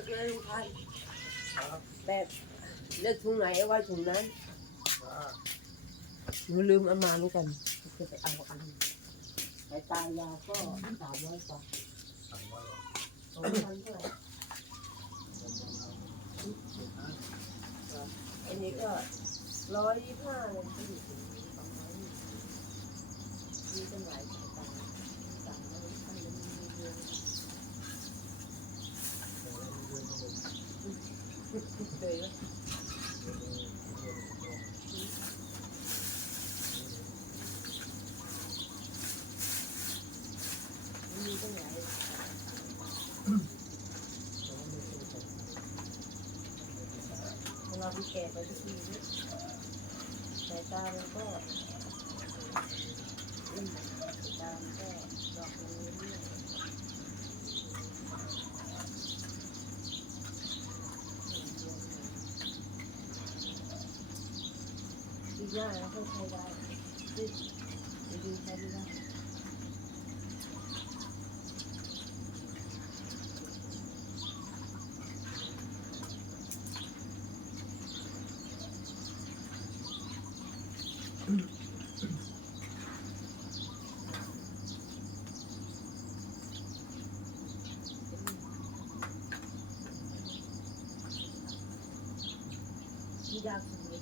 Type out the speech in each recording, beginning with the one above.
กเลยลุงพันธุ์ครับแต่เลือกถุงไหนเอาไว้ถุงนั้นอ่าหนูลืมเอามาเหมือนกันจะไปเอาอันสายตายาวก็สามร้อยกว่าสั่งไว้หรอสองพันเท่าไหร่อันนี้ก็ร้อยยี่สิบห้าเลยก็อยู่ถึงสองร้อยยี่สิบมีตั้งหลายสายตาสามร้อยอันนี้มีเยอะเคยไหมมีตั้งหลายเราไปแก่ไปทุกทีนี่สายตามันก็อืมสายตามันก็ดอกลงเรื่อยๆ อีกอย่างแล้วก็ใช้ได้ซึ่งจะดูใช้ไม่ได้ ที่ยากสุดเลย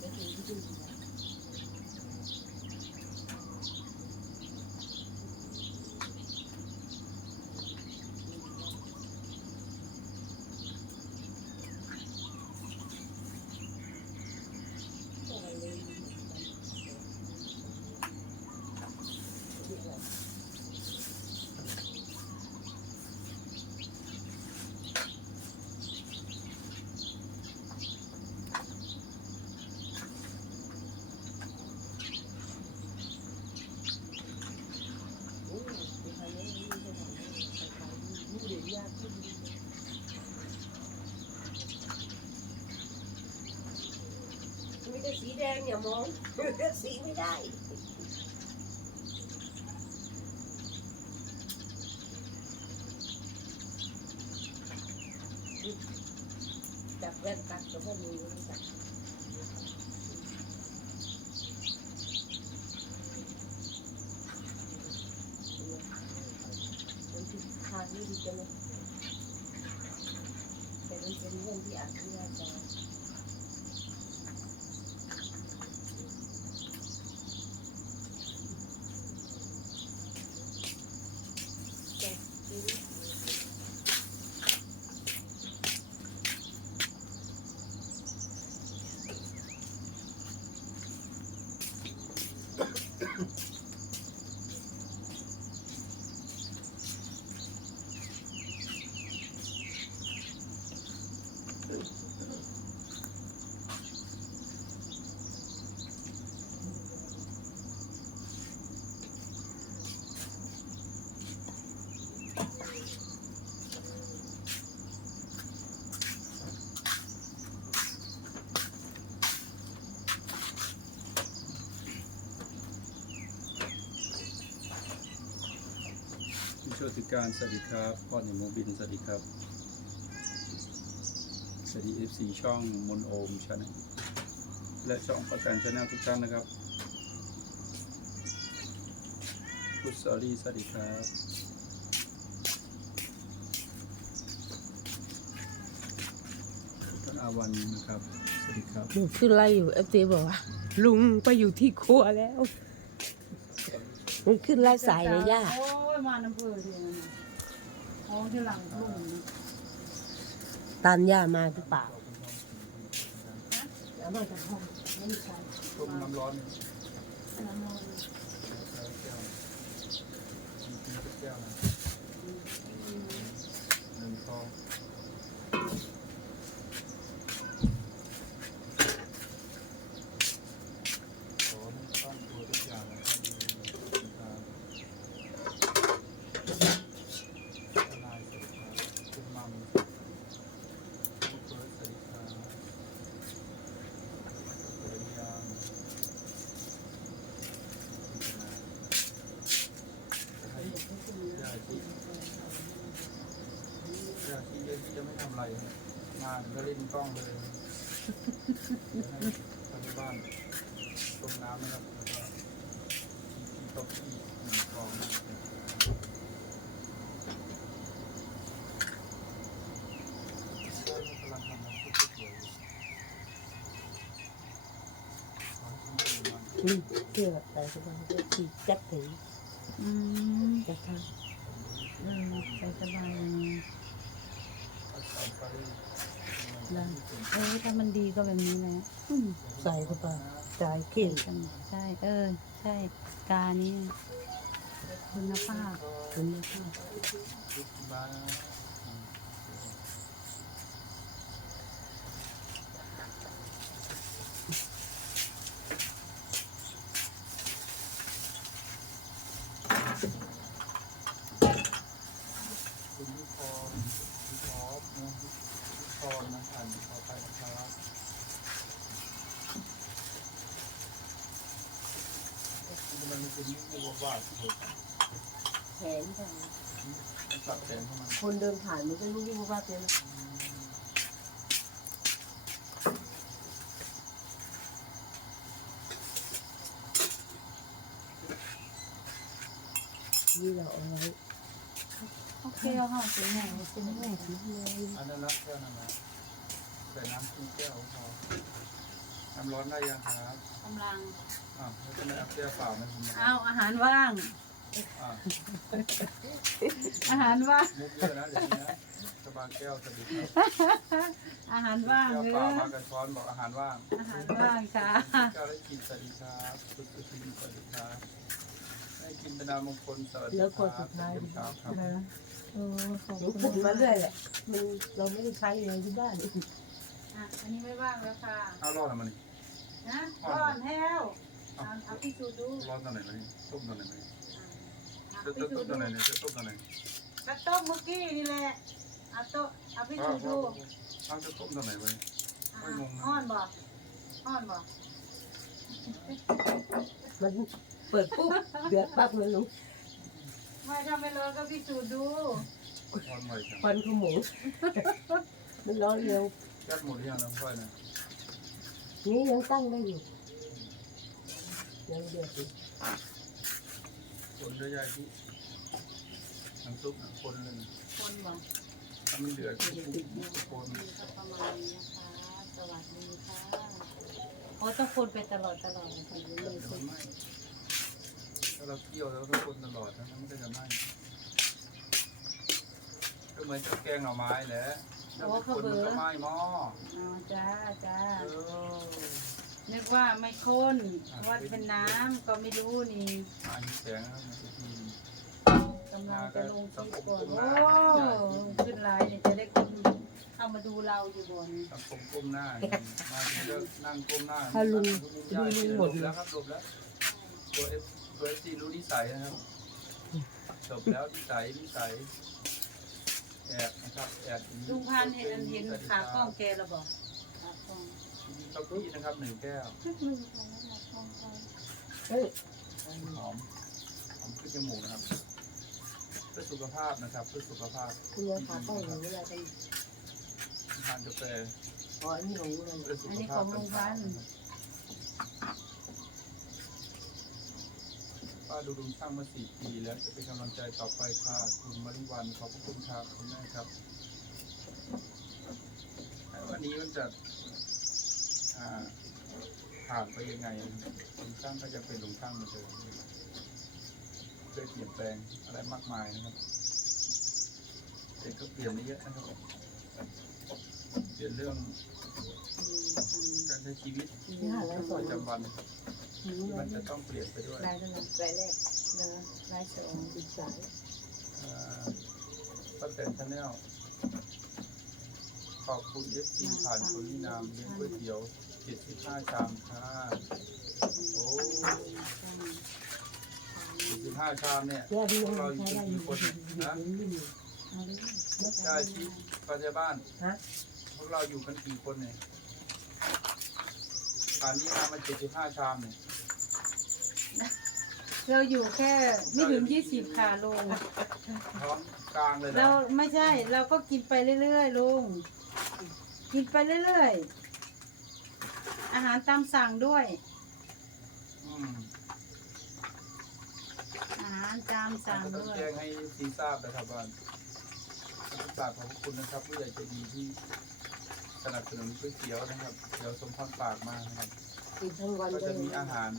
ก็คือที่ดูนะโอ้ยเลยเดี๋ยว โอ้ยไปทางนี้นี่ไปทางนี้ไปทางนี้นี่เดี๋ยวยากขึ้นมีแต่สีแดงอย่ามองเลือกสีไม่ได้จับแว่นตัดกับแว่มือไม่จับมันคือทางนี้ดีจังเลยแต่มันเป็นเรื่องที่อ่านไม่ได้จ้ะ ผู้ช่วย ติการสวัสดีครับพ่อในโมบินสวัสดีครับสวัสดีเอฟซีช่องมนโอมชาแนลและช่องประกันชาแนลทุกท่านนะครับพุทสอรี่สวัสดีครับท่านอาวันนะครับสวัสดีครับหนูขึ้นไล่อยู่เอฟซีบอกว่าลุงไปอยู่ที่ครัวแล้วมันขึ้นไล่สายเลยย่า โอ้ ยมาน้ำเพื่อเดียวนะท้องที่หลังลุงนะตามย่ามาหรือเปล่าแล้วมาจากห้องไม่ใช่ต้มน้ำร้อนน้ำมัน แก้วมีแก้วนะหนึ่งซองขอให้ตั้งตัวทุกอย่างนะครับดีนะครับทนายสวัสดีครับคุณมัมคุณเฟิร์สสวัสดีครับ น กล้องเลยเดี๋ยวให้คนที่บ้านต้มน้ำนะครับแล้วก็ที่ต๊ะที่หนึ่งกองกำลังทำน้ำซุปก๋วยเตี๋ยวอยู่ขอให้คุณผู้ชมอืมเชื่อแต่สบายก็ขี่จักรถึงอืมจะทเออใจสบายเลย เอาไป นะเออถ้ามันดีก็แบบนี้แหละอืมำใส่เข้าไปจ่ายเข่งใช่ เออ ใช่กานี้คุณภาพคุณภาพ ยุบมาอืมคุณนิพรนิพรนะนิ พรนะอ่านขอไปนะครับมันเป็นนิวบาทเหตุแขนค่ะมันปรับแสงเข้ามาคนเดินผ่านมันก็รู้ว่าเป็นนี่เราเอาไว้โอเคเอาห่อสีใหญ่สีเป็นใหแม่ญ่ทำเลยอันนั้นรับแค่นั้นนะ ใส่น้ำครึ่งแก้วพอน้ำร้อนได้ยังครับกำลังอ่าวแล้วจะไม่เอาแก้วเปล่านะคุณเอาอาหารว่าง อ่าอาหารว่าง มุกเยอะนะเดี๋ยวนี้นะสบายแก้วสะดุดครับอาหารว่างแก้วเลเปล่ายมากันช้อนบอกอาหารว่างอาหารว่างค่ะแก้วได้กินสวัสดีครับคุณสุธินสวัสดีครับได้กินเป็นนามมงคลสวัสดีแล้วคคนรัสุบดท้ายเยี่ยมครับครับเหรอโอ้ขอบหนูคุณพูดมาเรื่อยแหละมันเราไม่ได้ใช้อะไรที่บ้าน อะอันนี้ไม่ว่างแล้วค่ะข้าวรอดอะมันนี่นะร้อนแห้วเอาเอาพี่สูดูร้อนตอนไหนมานี่ต้มตอนไหนมานี่อะจะพี่ต้สูมตดูอนไหนเนี่ยจะต้มตอนไหนกระต้มเมื่อกี้นี่แหละเอาโต๊ะเอาพี่สูดูเอาจะต้มตอนไหนมานี่ อะไม่งงนะอ้อนบอกอ้อนบอกมันเปิดปุ๊บเดือดปั๊บมันลงไม่ทำไม่ร้อนก็พี่สูดูทอนไหวจังควันขโมง มันร้อนเร็ว ยัดหมดหรือยังน้ำค่อยนะนี่ยังตั้งได้อยู่ยังเดือดอยู่คนด้วยยายที่น้ำซุปน่ะคนเลยนะคนบอกถ้ามันเดือดก็ปุ๊บคนมีก็ประมาณนี้นะคะสวัสดีค่ะโอ้ต้องคนไปตลอดตลอดคนนี้เลยเดี๋ยวคุมัณนไหม้ถ้าเราเคี่ยวแล้วก็คนตลอดนะมันก็จะไหม้ก็เหมือนกับแกงหน่อไม้แหละ ถ้าไม่คนมันก็ไหม้หม้ออ๋อจ้าจ้าเออนึกว่าไม่ข้นว่าเป็นน้ำก็ไม่รู้นี่มาหิแสงนะครับมันจะทีกำลังจะลงคลิปก่อน โอ้ขึ้นไลน์เนี่ยจะได้คนเข้ามาดูเราอยู่บนสังคมก้มหน้ามาถึงก็นั่งก้มหน้าถ้าลุงย่าลุงหหลมบดแล้วครับหลบแล้วตัวเอฟตัวเอฟซีรู้นิสัยนะครับจบแล้วนิสัยนิสัย แอบนะครับแอบลุงพันธุ์เห็นเห็นขากล้องแกระบอกขากล้องมีเต้ากี้นะครับหนึ่งแก้วเฮ้ยหอมหอมขึ้นจมูกนะครับเพื่อสุขภาพนะครับเพื่อสุขภาพคุณยายขาต้องอย่างนี้อะไรกันทานกาแฟอ๋ออันนี้ของอะไรเพื่อสุขภาพต่างๆ ป้าดูดุงช่างมาสี่ปีแล้วจะเป็นกำลังใจต่อไปค่ะคุณมาริวันขอบพระคุณครับคุณแม่ครับ วันนี้มันจะอ่าผ่านไปยังไงลุงช่างก็จะเป็นลุงช่างเหมือนเดิมเคยเปลี่ยนแปลงอะไรมากมายนะครับเด็กก็เปลี่ยนไม่เยอะนะครับเปลี่ยนเรื่องการใช้ชีวิตที่หาอะไรสปอนระจำวันรู้ที่เล มันยจะต้องเปลี่ยนไปด้วยรายเดือนรายแรกเดือนรายสองศึกษาอ่าป้าแตนชาแนลขอบคุณเอฟซีผ่านคุณนินามเลี้ยงก๋วยเตี๋ยว75ชามค่ะโอ้75ชามเนี่ยแก้ที่พวกเราเราอยู่ใช้กันได้อกี่ยู่คนนะเอาดิใช่ที่ปัจจุบันฮะพวกเราอยู่กันกี่คนเนี่ย ป่านนี้ทำมา75ชามเนี่ยเราอยู่แค่ไม่ถึงยี่สิบค่ะลุงท้องกลางเลยเรานะไม่ใช่ เราก็กินไปเรื่อยๆลุงกินไปเรื่อยๆ อาหารตามสั่งด้วย อืมอาหารตามก็สั่งต้องด้วย แจ้งให้ซีทราบนะครับว่าฝากขอบคุณนะครับผู้ใหญ่ใจดีที่ สนับสนุนก๋วยเตี๋ยวนะครับเดี๋ยวสมพรปากมานะครับกินทั้งวันก็ก็จะยังมีอาหาร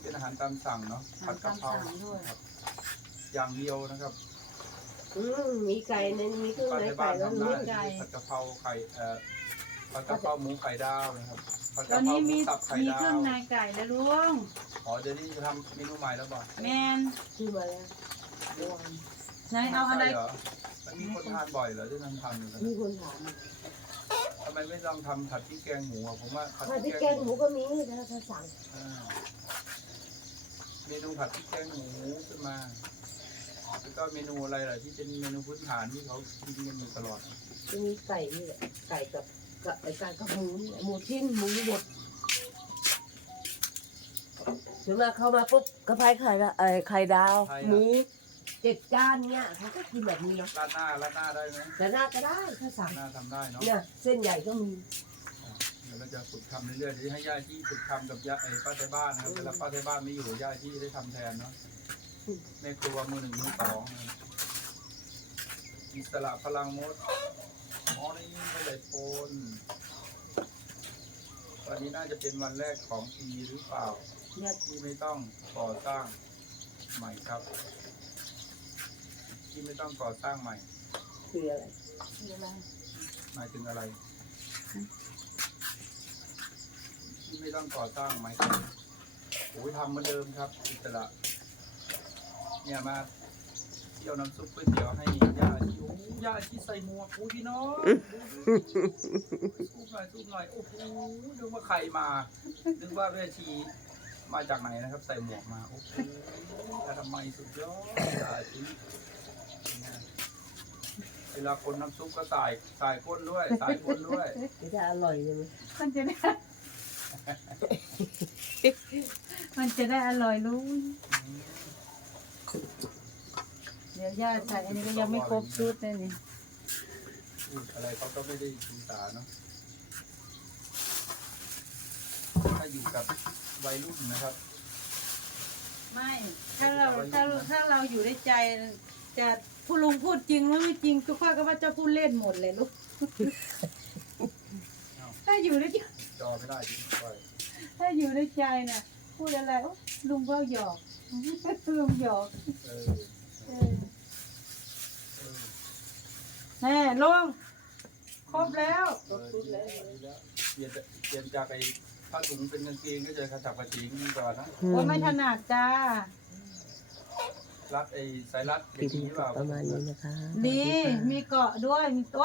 เป็นอาหารตามสั่งเนาะผัดกะเพราอาหารตามสั่งด้วยครับอย่างเดียวนะครับอืมมีไก่ในนี้มีเครื่องป้าในในไก่บ้านแล้วทำมีได้ผัดกะเพราไข่เอ่อผัดกะเพราหมูไข่ดาวนะครับผัดตกะอนเพรานี้หมูมีสับไข่มีดาเครื่อวงในไก่แล้วลุงอ๋อเดี๋ยวนี้จะทำเมนูใหม่แล้วบอกแมนชื่อมาแล้วเมื่อวานไหนเอาอะไรใช่เหรมันมีคนทานบ่อยเหรอที่ทำทำอยู่กันมีคนถามทำ ไมไม่ลองทำผัดพริกแกงหมูอะผมว่าผัดถ้าพริที่กแกแกงงหหมูมูก็มีถ้าถ้าสั่งอ่าเมนูผัดพริกแกงหมูขึ้นมาแล้วก็เมนูอะไรล่ะที่เป็นเมนูพื้นฐานที่เขากินกันอยู่ตลอดอะจะมีไก่นี่แหละไก่กับกับไอ้ไก่กับหมูนี่แหละหมูชิ้นหมูบดถึงมาเข้ามาปุ๊บกระเพราไข่ละเอ้ยไข่ดาวหมู เจ็ดจานเนี่ยเขาก็กินแบบนี้เนาะราดหน้าราดหน้าได้ไหมแต่หน้าก็ได้ถ้าสั่รางดหน้าทำได้เนาะ เนี่ยเส้นใหญ่ก็มี เดี๋ยวเราจะฝึกทำเรื่อยๆเดี๋ยวให้ย่าที่ฝึกทำกับย่าไอ้ป้าไทยบ้านนะครับเวลาป้าไทยบ้านไม่อยู่ย่าที่ได้ทำแทนเนาะแม่ครัวมือหนึ่งมือสองนะครับอิสระพลังมดอ๋อนี่เขาใหญ่โปนวันนี้น่าจะเป็นวันแรกของปีหรือเปล่า เนี่ยที่ไม่ต้องก่อสร้างใหม่ครับ ที่ไม่ต้องก่อสร้างใหม่ คืออะไรคืออะไรหมายถึงอะไร ที่ไม่ต้องก่อสร้างใหม่ครับโอ้ยทำเหมือนเดิมครับ อิสระ เนี่ยมาเที่ยวน้ำซุปก๋วยเตี๋ยวให้ย่าที่โอ้ย่าที่ใส่หมวกโอ้พี่น้องซุปหน่อยซุปหน่อยโอ้โหนึกว่าใครมานึกว่าเวทีมาจากไหนนะครับ ใส่หมวกมา โอ้โหทำไมยสุดยอดย่าที่เนี่ย เวลาคนน้ำซุปก็ใส่ใส่ก้นด้วยใส่ก้นด้วยมันจะอร่อยเลยไหมมันจะได้ มันจะได้อร่อยลุงเดี๋ยวย่าใส่อันนี้ก็ยังไม่ครบชุดเลยนี่พูดอะไรเขาก็ไม่ได้ถือสาเนาะถ้าอยู่กับวัยรุ่นนะครับ ไม่ ถ้าเราถ้าเราถ้าเราอยู่ในใจจะ ผู้ลุงพูดจริงหรือไม่จริงทุกข้อก็ว่าเจะพูดเล่นหมดเลยลูก ถ้าอยู่ในใจจอไม่ได้จริงค่อยถ้าอยู่ในใจน่ะ พูดอะไรโอ๊ยลุงก็หยอก ลุงหยอกเออเออเออแน่ลุงครบแล้วเออดีแล้วดีแล้วเปลี่ยนจากเปลี่ยนจากไอ้ผ้าถุงเป็นกางเกงก็จะกระฉับกระเฉงดีกว่านะว่าไม่ถนัดจ้า รัดไอ้สายรัดคลิปอย่างนี้นี้ก็เปล่าประมาณนี้นะคะ ดี มีเกาะด้วยมีโต๊ะ